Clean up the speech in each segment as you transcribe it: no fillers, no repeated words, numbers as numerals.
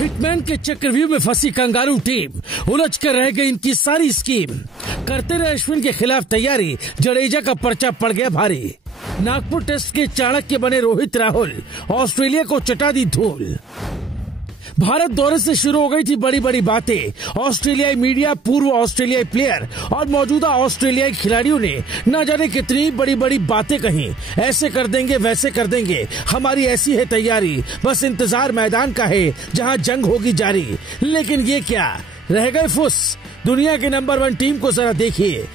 Hitman के चक्रव्यूह में फंसी कंगारू टीम, उलझ कर रह गई इनकी सारी स्कीम। करते रहे अश्विन के खिलाफ तैयारी, जडेजा का पर्चा पड़ गया भारी। नागपुर टेस्ट के चाणक्य बने रोहित राहुल, ऑस्ट्रेलिया को चटा दी धूल। भारत दौरे से शुरू हो गई थी बड़ी बड़ी बातें। ऑस्ट्रेलियाई मीडिया, पूर्व ऑस्ट्रेलियाई प्लेयर और मौजूदा ऑस्ट्रेलियाई खिलाड़ियों ने न जाने कितनी बड़ी बड़ी बातें कही। ऐसे कर देंगे, वैसे कर देंगे, हमारी ऐसी है तैयारी, बस इंतजार मैदान का है जहां जंग होगी जारी। लेकिन ये क्या, रह गए फुस। दुनिया के नंबर 1 टीम को जरा देखिए।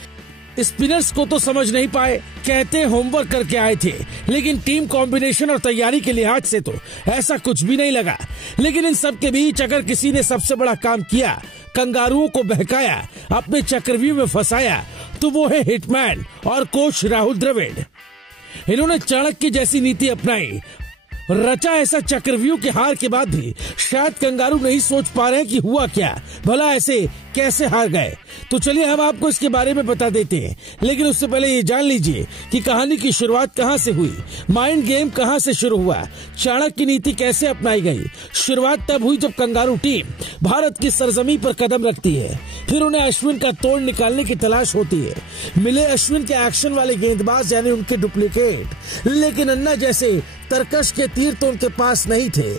स्पिनर्स को तो समझ नहीं पाए, कहते होमवर्क करके आए थे, लेकिन टीम कॉम्बिनेशन और तैयारी के लिहाज से तो ऐसा कुछ भी नहीं लगा। लेकिन इन सब के बीच अगर किसी ने सबसे बड़ा काम किया, कंगारुओं को बहकाया, अपने चक्रव्यूह में फंसाया, तो वो है हिटमैन और कोच राहुल द्रविड़। इन्होंने चाणक्य जैसी नीति अपनाई, रचा ऐसा चक्रव्यूह के हार के बाद भी शायद कंगारू नहीं सोच पा रहे कि हुआ क्या, भला ऐसे कैसे हार गए। तो चलिए हम आपको इसके बारे में बता देते हैं, लेकिन उससे पहले ये जान लीजिए कि कहानी की शुरुआत कहां से हुई, माइंड गेम कहां से शुरू हुआ, चाणक्य की नीति कैसे अपनाई गई। शुरुआत तब हुई जब कंगारू टीम भारत की सरजमी पर कदम रखती है। फिर उन्हें अश्विन का तोड़ निकालने की तलाश होती है। मिले अश्विन के एक्शन वाले गेंदबाज, यानी उनके डुप्लीकेट, लेकिन अन्ना जैसे तरकश के तीर तो उनके पास नहीं थे।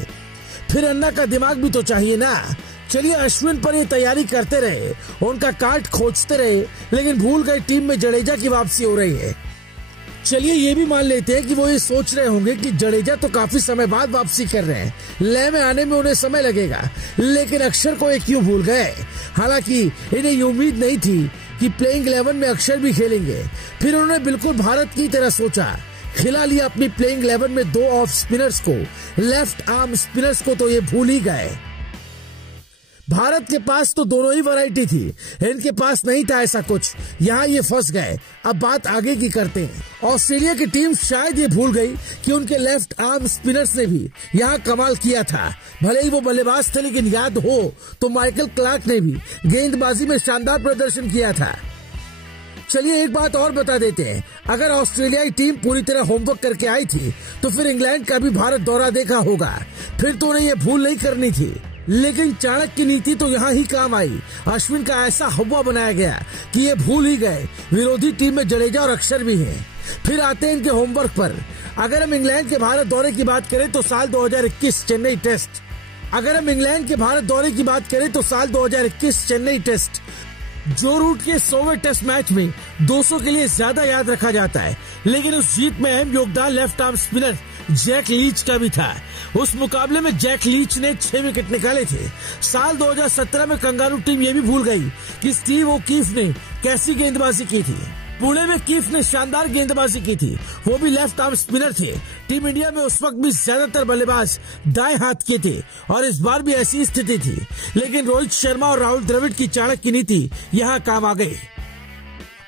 फिर अन्ना का दिमाग भी तो चाहिए ना। चलिए अश्विन पर ये तैयारी करते रहे, उनका काट खोजते रहे, लेकिन भूल गए टीम में जडेजा की वापसी हो रही है। चलिए ये भी मान लेते हैं कि वो ये सोच रहे होंगे कि जडेजा तो काफी समय बाद वापसी कर रहे हैं, लय में आने में उन्हें समय लगेगा। लेकिन अक्षर को ये क्यों भूल गए? हालांकि इन्हें ये उम्मीद नहीं थी कि प्लेइंग 11 में अक्षर भी खेलेंगे। फिर उन्होंने बिल्कुल भारत की तरह सोचा, खिला लिया अपनी प्लेइंग 11 में 2 ऑफ स्पिनर्स को, लेफ्ट आर्म स्पिनर्स को तो ये भूल ही गए। भारत के पास तो दोनों ही वैरायटी थी, इनके पास नहीं था ऐसा कुछ, यहाँ ये फंस गए। अब बात आगे की करते हैं। ऑस्ट्रेलिया की टीम शायद ये भूल गई कि उनके लेफ्ट आर्म स्पिनर्स ने भी यहाँ कमाल किया था। भले ही वो बल्लेबाज थे, लेकिन याद हो तो माइकल क्लार्क ने भी गेंदबाजी में शानदार प्रदर्शन किया था। चलिए एक बात और बता देते हैं, अगर ऑस्ट्रेलियाई टीम पूरी तरह होमवर्क करके आई थी तो फिर इंग्लैंड का भी भारत दौरा देखा होगा, फिर तो उन्हें ये भूल नहीं करनी थी। लेकिन चाणक्य की नीति तो यहाँ ही काम आई। अश्विन का ऐसा हवा बनाया गया कि ये भूल ही गए विरोधी टीम में जडेजा और अक्षर भी हैं। फिर आते हैं इनके होमवर्क पर। अगर हम इंग्लैंड के भारत दौरे की बात करें तो साल 2021 चेन्नई टेस्ट। जो रूट के 100वें टेस्ट मैच में 200 के लिए ज्यादा याद रखा जाता है, लेकिन उस जीत में अहम योगदान left arm spinner Jack Leach का भी था। उस मुकाबले में जैक लीच ने 6 विकेट निकाले थे। साल 2017 में कंगारू टीम ये भी भूल गई कि स्टीव ओकीफ ने कैसी गेंदबाजी की थी। पुणे में कीफ ने शानदार गेंदबाजी की थी, वो भी लेफ्ट आर्म स्पिनर थे। टीम इंडिया में उस वक्त भी ज्यादातर बल्लेबाज दाएं हाथ के थे और इस बार भी ऐसी स्थिति थी। लेकिन रोहित शर्मा और राहुल द्रविड़ की चाणक्य की नीति यहाँ काम आ गई।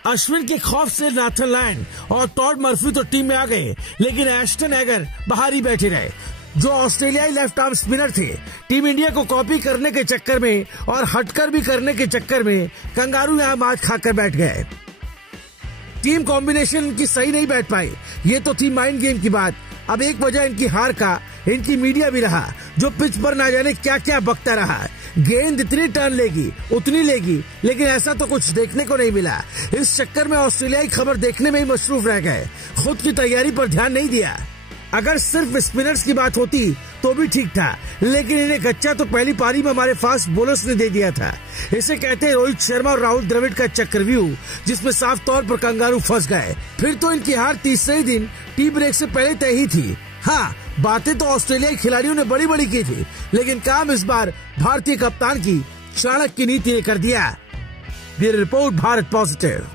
अश्विन के खौफ से नाथन लायन और टॉड मर्फी तो टीम में आ गए, लेकिन एस्टन एगर बाहर ही बैठे रहे, जो ऑस्ट्रेलियाई लेफ्ट आर्म स्पिनर थे। टीम इंडिया को कॉपी करने के चक्कर में और हटकर भी करने के चक्कर में कंगारू यहाँ मात खाकर बैठ गए। टीम कॉम्बिनेशन इनकी सही नहीं बैठ पाई, ये तो थी माइंड गेम की बात। अब एक वजह इनकी हार का इनकी मीडिया भी रहा, जो पिच पर ना जाने क्या क्या बकता रहा। गेंद इतनी टर्न लेगी उतनी लेगी, लेकिन ऐसा तो कुछ देखने को नहीं मिला। इस चक्कर में ऑस्ट्रेलियाई खबर देखने में ही मशरूफ रह गए, खुद की तैयारी पर ध्यान नहीं दिया। अगर सिर्फ स्पिनर्स की बात होती तो भी ठीक था, लेकिन इन्हें गच्चा तो पहली पारी में हमारे फास्ट बॉलर्स ने दे दिया था। इसे कहते हैं रोहित शर्मा और राहुल द्रविड़ का चक्रव्यूह, जिसमें साफ तौर पर कंगारू फंस गए। फिर तो इनकी हार तीसरे ही दिन टी ब्रेक से पहले तय ही थी। हाँ, बातें तो ऑस्ट्रेलियाई खिलाड़ियों ने बड़ी बड़ी की थी, लेकिन काम इस बार भारतीय कप्तान की चाणक्य की नीति ने कर दिया। Bureau report, Bharat positive.